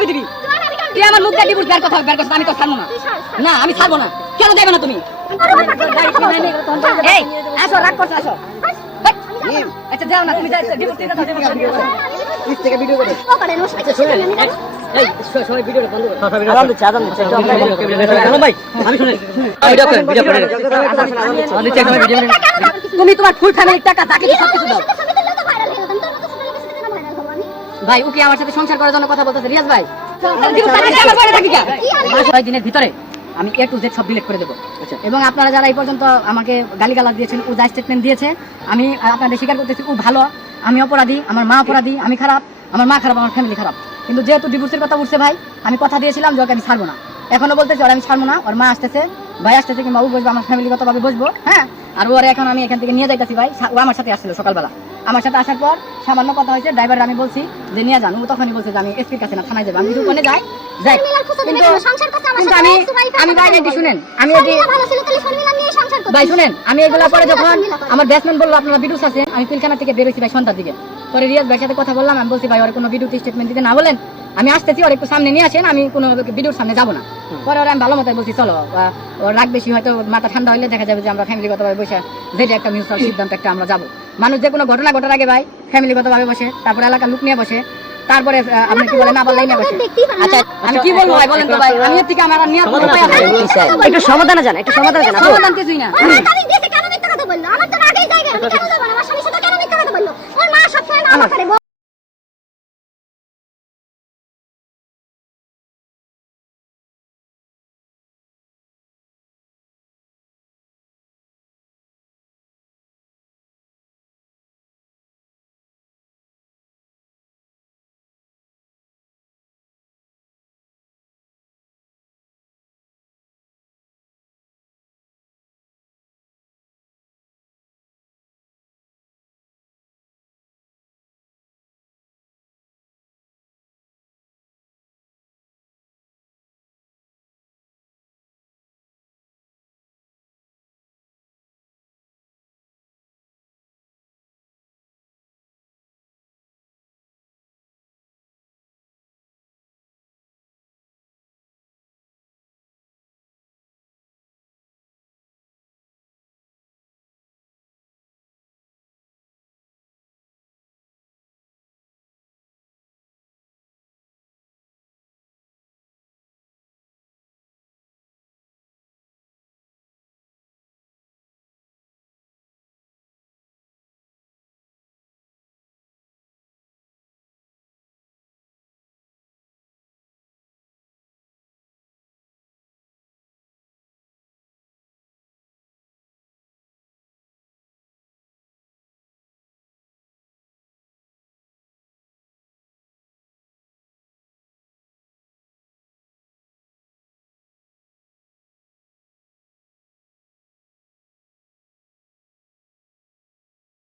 চাবি দিবি তুই আমার মুখ দিয়ে বের কথা বের কথা আমি তো ছাড়বো না না আমি ছাড়বো না কেন দেবে না তুমি এই আসো রাগ করছ আসো আচ্ছা যাও না তুমি যাও ডিভোর্স দিয়ে দাও ডিভোর্স দিয়ে দাও নিচ থেকে ভিডিও করে আচ্ছা শুনেন এই সবাই ভিডিওটা বন্ধ করো আদান দিচ্ছে আদান দিচ্ছে ভাই আমি শুনেন ভিডিও করেন ভিডিও করেন আমি চেক করে ভিডিও তুমি তোমার ফুল ফ্যামিলির টাকা তাকে সব কিছু দাও ভাই ও কি আমার সাথে সংসার করার জন্য কথা বলতেছে? রিয়াজ ভাই। ছয় দিনের ভিতরে আমি এ টু জেড সব ডিলিট করে দেবো। এবং আপনারা যারা এই পর্যন্ত আমাকে গালিগালাজ দিয়েছেন ও যা স্টেটমেন্ট দিয়েছে আমি আপনাদের স্বীকার করতেছি ও ভালো আমি অপরাধী আমার মা অপরাধী আমি খারাপ আমার মা খারাপ আমার ফ্যামিলি খারাপ। কিন্তু যেহেতু ডিভোর্সের কথা উঠছে ভাই আমি কথা দিয়েছিলাম যে ওকে আমি ছাড়বো না। এখনও বলতেছি ওর আমি ছাড়বো না ওর মা আসতেছে ভাই আসতেছে কিংবা ও বসবো আমার ফ্যামিলিগত ভাবে বসবো হ্যাঁ? আর ওর এখন আমি এখান থেকে নিয়ে যাইতেছি ভাই ও আমার সাথে আসছিল সকালবেলা। আমার সাথে আসার পর সামান্য কথা হয়েছে ড্রাইভার আমি বলছি যে নিয়ে যান। ও তখনই বলছে যে আমি এসপির কাছে না থানায় যাব। আমি ওখানে যাই যাই। কিন্তু কিন্তু আমি আমি ভাই এটি শুনেন আমি এটি ভাই শুনেন আমি এগুলা পরে যখন আমার ব্যাটসম্যান বলল আপনারা বিডুস আছেন? আমি পিলখানা থেকে বেরোছি ভাই সন্ধ্যার দিকে। পরে রিয়াজ ভাইয়ের সাথে কথা বললাম আমি বলছি ভাই ওর কোনো স্টেটমেন্ট দিতে না বলেন। আমি আসতেছি ওর একটু সামনে নিয়ে আসেন আমি কোনো ভিডিওর সামনে যাব না। পরে ওরা আমি ভালো মতো বলছি চলো ওর রাগ বেশি হয়তো মাথা ঠান্ডা হইলে দেখা যাবে যে আমরা ফ্যামিলিগতভাবে বসে যেটা একটা মিউচুয়াল সিদ্ধান্ত একটা আমরা যাব। মানুষ যে কোনো ঘটনা ঘটার আগে ভাই ফ্যামিলিগতভাবে বসে তারপরে এলাকার লোক নিয়ে বসে তারপরে আপনি কি বলেন আবার লাইনে বসে। আচ্ছা আমি কি বলব ভাই বলেন তো ভাই আমি এর থেকে আমার নিয়ার কোনো উপায় আছে? একটু সমাধান জানা একটু সমাধান জানা। সমাধান কিছুই না। আমার তো আগেই জায়গা আমি কেন বলব না? আমার স্বামীর সাথে কেন মিথ্যা কথা বলল? ওর মা সবসময় মা করে